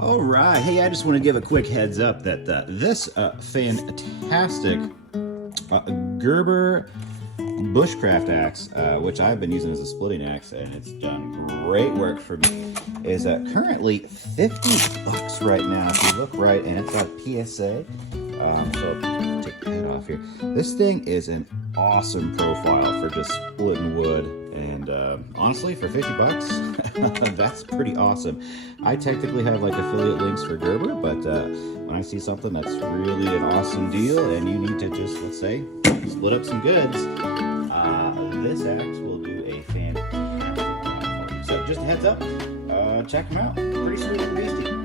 All right. Hey, I just want to give a quick heads up that this fantastic Gerber Bushcraft Axe, which I've been using as a splitting axe, and it's done great work for me, is currently $50 right now. If you look right, and it's got PSA. So I'll take the head off here. This thing is an awesome profile for just splitting wood, and honestly, for $50, that's pretty awesome. I technically have like affiliate links for Gerber, but when I see something that's really an awesome deal, and you need to just, let's say, split up some goods, this axe will do a fantastic job for you. So just a heads up, check them out. Pretty sweet and tasty.